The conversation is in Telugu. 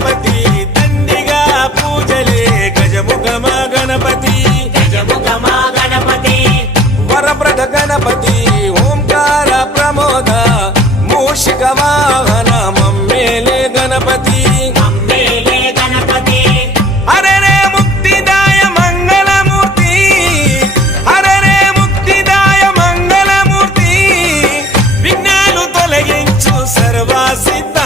గణపతి దండిగా పూజలే గజముఖమ గణపతి వరప్రద గణపతి ఓంకార ప్రమోద మూషిక వాహన మమ్మేలే గణపతి హరే రే ముక్తిదాయ మంగళమూర్తి హరే రే ముక్తిదాయ మంగళమూర్తి విఘ్నాలు తొలగించు సర్వసిద్ధ